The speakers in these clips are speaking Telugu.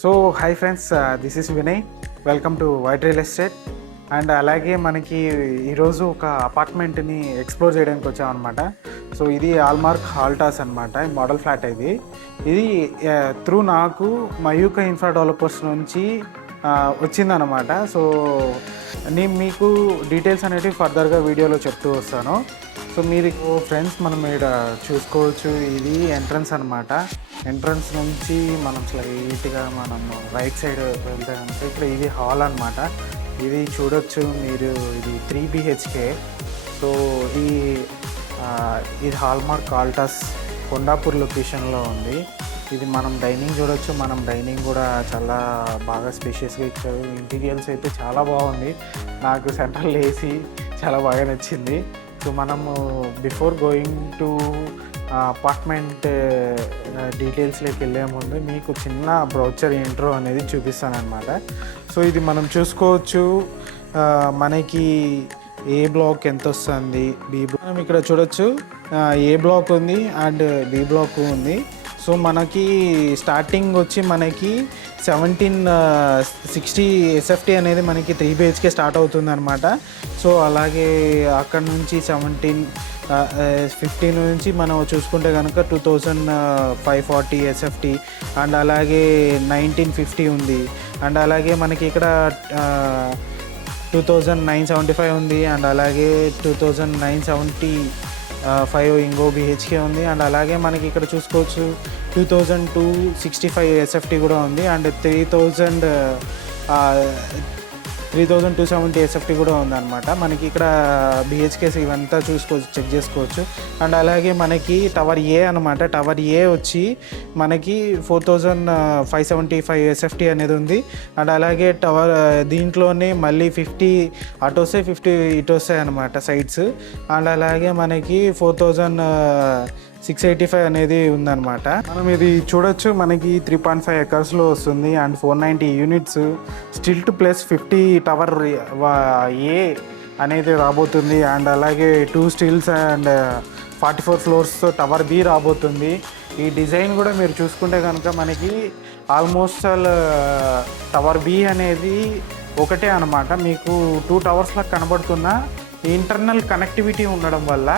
So hi friends, this is Vinay. Welcome to white real estate. And అలాగే మనకి ఈరోజు ఒక అపార్ట్మెంట్ని ఎక్స్ప్లోర్ చేయడానికి వచ్చామన్నమాట. సో ఇది ఆల్మార్క్ హాల్టాస్ అనమాట, మోడల్ ఫ్లాట్. ఇది త్రూ నాకు మయూక ఇన్ఫ్రా డెవలపర్స్ నుంచి వచ్చిందనమాట. సో నేను మీకు డీటెయిల్స్ అనేవి ఫర్దర్గా వీడియోలో చెప్తూ వస్తాను. సో మీరు ఫ్రెండ్స్, మనం ఇక్కడ చూసుకోవచ్చు, ఇది ఎంట్రన్స్ అనమాట. ఎంట్రన్స్ నుంచి మనం స్లైట్గా మనం రైట్ సైడ్ వెళ్తే కనుక ఇక్కడ ఇది హాల్ అనమాట. ఇది చూడొచ్చు మీరు, ఇది 3 BHK. సో ఇది హాల్మార్క్ హాల్టాస్ కొండాపూర్ లొకేషన్లో ఉంది. ఇది మనం డైనింగ్ చూడొచ్చు. మనం డైనింగ్ కూడా చాలా బాగా స్పేషియస్గా ఇచ్చారు. ఇంటీరియర్స్ అయితే చాలా బాగుంది. నాకు సెంట్రల్ ఏసీ చాలా బాగా నచ్చింది. సో మనము బిఫోర్ గోయింగ్ టు అపార్ట్మెంట్ డీటెయిల్స్లోకి వెళ్ళే ముందు మీకు చిన్న బ్రౌచర్ ఇంట్రో అనేది చూపిస్తానమాట. సో ఇది మనం చూసుకోవచ్చు, మనకి ఏ బ్లాక్ ఎంత వస్తుంది, బి బ్లాక్ మనం ఇక్కడ చూడొచ్చు. ఏ బ్లాక్ ఉంది అండ్ బి బ్లాక్ ఉంది. సో మనకి స్టార్టింగ్ వచ్చి మనకి 1760 SFT అనేది మనకి 3 BHK స్టార్ట్ అవుతుంది అనమాట. సో అలాగే అక్కడ నుంచి 1750 నుంచి మనం చూసుకుంటే కనుక 2540 SFT అండ్ అలాగే 1950 ఉంది. అండ్ అలాగే మనకి ఇక్కడ 2975 ఉంది. అండ్ అలాగే 2975 ఇంకో BHK ఉంది. అండ్ అలాగే మనకి ఇక్కడ చూసుకోవచ్చు 2265 SFT కూడా ఉంది. అండ్ 3270 SFT కూడా ఉందన్నమాట. మనకి ఇక్కడ BHKs ఇవంతా చూసుకోవచ్చు, చెక్ చేసుకోవచ్చు. అండ్ అలాగే మనకి టవర్ ఏ అనమాట. టవర్ ఏ వచ్చి మనకి 4575 SFT అనేది ఉంది. అండ్ అలాగే టవర్ దీంట్లోనే మళ్ళీ 50 అటు వస్తాయి, 50 ఇటు వస్తాయి అనమాట సైడ్స్. అండ్ అలాగే మనకి 4685 అనేది ఉందన్నమాట. మనం ఇది చూడొచ్చు, మనకి 3.5 acresలో వస్తుంది. And 490 units stilt plus 50 tower A అనేది రాబోతుంది. అండ్ అలాగే 2 స్టిల్స్ అండ్ 44 ఫ్లోర్స్తో టవర్ బి రాబోతుంది. ఈ డిజైన్ కూడా మీరు చూసుకుంటే కనుక మనకి ఆల్మోస్ట్ టవర్ బి అనేది ఒకటే అనమాట. మీకు 2 టవర్స్లా కనబడుతున్న ఇంటర్నల్ కనెక్టివిటీ ఉండడం వల్ల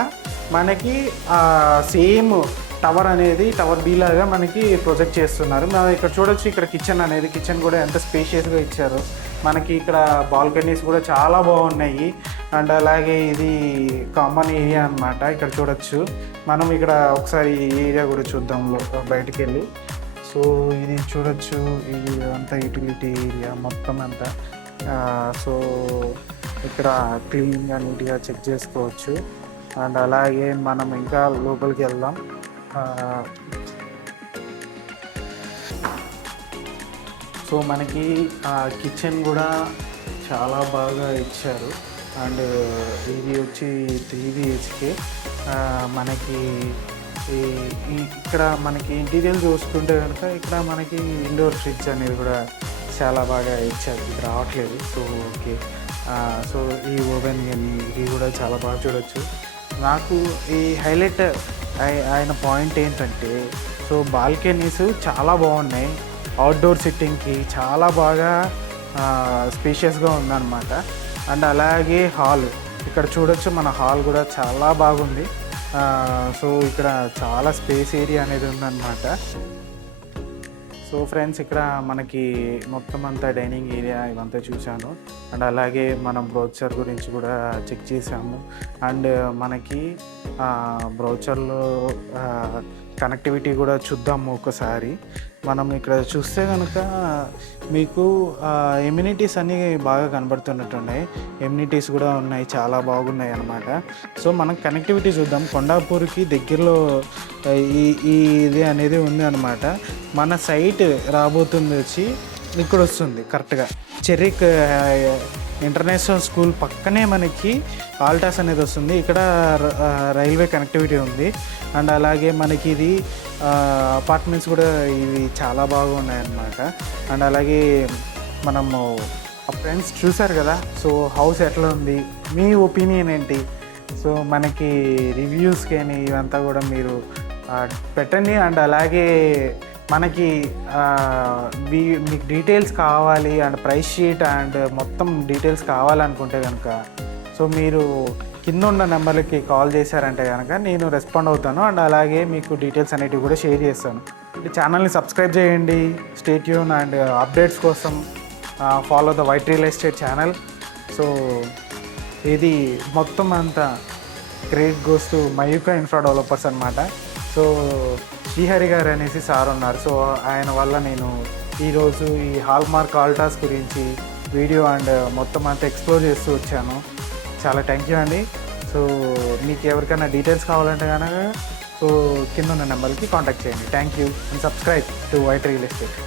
మనకి సేమ్ టవర్ అనేది టవర్ బి లాగా మనకి ప్రొజెక్ట్ చేస్తున్నారు. మనం ఇక్కడ చూడొచ్చు, ఇక్కడ కిచెన్ కూడా ఎంత స్పేషియస్గా ఇచ్చారు. మనకి ఇక్కడ బాల్కనీస్ కూడా చాలా బాగున్నాయి. అండ్ అలాగే ఇది కామన్ ఏరియా అనమాట. ఇక్కడ చూడొచ్చు, మనం ఇక్కడ ఒకసారి ఈ ఏరియా కూడా చూద్దాం బయటికి వెళ్ళి. సో ఇది చూడొచ్చు, ఇది అంతా యూటిలిటీ ఏరియా మొత్తం అంతా. సో ఇక్కడ క్లీన్గా నీట్గా చెక్ చేసుకోవచ్చు. అండ్ అలాగే మనం ఇంకా లోపలికి వెళ్దాం. సో మనకి కిచెన్ కూడా చాలా బాగా ఇచ్చారు. అండ్ ఇది వచ్చి 3 BHK. మనకి ఇక్కడ మనకి ఇంటీరియర్ చూసుకుంటే కనుక ఇక్కడ మనకి ఇండోర్ ఫ్రిడ్జ్ అనేది కూడా చాలా బాగా ఇచ్చారు. ఇది రావట్లేదు. So okay. సో ఈ ఓవెన్ కానీ ఇది కూడా చాలా బాగా చూడొచ్చు. నాకు ఈ హైలైట్ అయిన పాయింట్ ఏంటంటే, సో బాల్కనీస్ చాలా బాగున్నాయి. అవుట్డోర్ సిట్టింగ్కి చాలా బాగా స్పేషియస్గా ఉందన్నమాట. అండ్ అలాగే హాల్ ఇక్కడ చూడొచ్చు, మన హాల్ కూడా చాలా బాగుంది. సో ఇక్కడ చాలా స్పేస్ ఏరియా అనేది ఉందన్నమాట. సో ఫ్రెండ్స్, ఇక్కడ మనకి మొత్తం అంతా డైనింగ్ ఏరియా ఇవంతా చూశాను. అండ్ అలాగే మనం బ్రౌచర్ గురించి కూడా చెక్ చేసాము. అండ్ మనకి బ్రౌచర్లో కనెక్టివిటీ కూడా చూద్దాము ఒకసారి. మనం ఇక్కడ చూస్తే కనుక మీకు ఎమ్యూనిటీస్ అన్నీ బాగా కనబడుతున్నట్టున్నాయి. ఎమ్యూనిటీస్ కూడా ఉన్నాయి, చాలా బాగున్నాయి అన్నమాట. సో మనం కనెక్టివిటీ చూద్దాం. కొండాపూర్కి దగ్గరలో ఇది అనేది ఉంది అనమాట. మన సైట్ రాబోతుంది వచ్చి ఇక్కడ వస్తుంది కరెక్ట్గా. చెర్రిక్ ఇంటర్నేషనల్ స్కూల్ పక్కనే మనకి ఆల్టాస్ అనేది వస్తుంది. ఇక్కడ రైల్వే కనెక్టివిటీ ఉంది. అండ్ అలాగే మనకి ఇది అపార్ట్మెంట్స్ కూడా ఇవి చాలా బాగున్నాయన్నమాట. అండ్ అలాగే మనము ఫ్రెండ్స్ చూసారు కదా, సో హౌస్ ఎట్లా ఉంది, మీ ఒపీనియన్ ఏంటి? సో మనకి రివ్యూస్ కానీ ఇవంతా కూడా మీరు పెట్టండి. అండ్ అలాగే మనకి మీకు డీటెయిల్స్ కావాలి అండ్ ప్రైస్ షీట్ అండ్ మొత్తం డీటెయిల్స్ కావాలనుకుంటే కనుక సో మీరు కింద ఉన్న నెంబర్లకి కాల్ చేశారంటే కనుక నేను రెస్పాండ్ అవుతాను అండ్ అలాగే మీకు డీటెయిల్స్ అనేటివి కూడా షేర్ చేస్తాను. ఛానల్ని సబ్స్క్రైబ్ చేయండి. స్టే ట్యూన్ అండ్ అప్డేట్స్ కోసం follow the white real estate channel. So ఇది మొత్తం అంతా credit goes to Mayuka infra developers అనమాట. సో శ్రీహరి గారు అనేసి సార్ ఉన్నారు. సో ఆయన వల్ల నేను ఈరోజు ఈ హాల్మార్క్ ఆల్టాస్ గురించి వీడియో అండ్ మొత్తం అంతా ఎక్స్ప్లోర్ చేస్తూ వచ్చాను. చాలా థ్యాంక్ యూ అండి. సో మీకు ఎవరికైనా డీటెయిల్స్ కావాలంటే కనుక సో కింద ఉన్న నెంబర్కి కాంటాక్ట్ చేయండి. Thank you and subscribe to white real estate.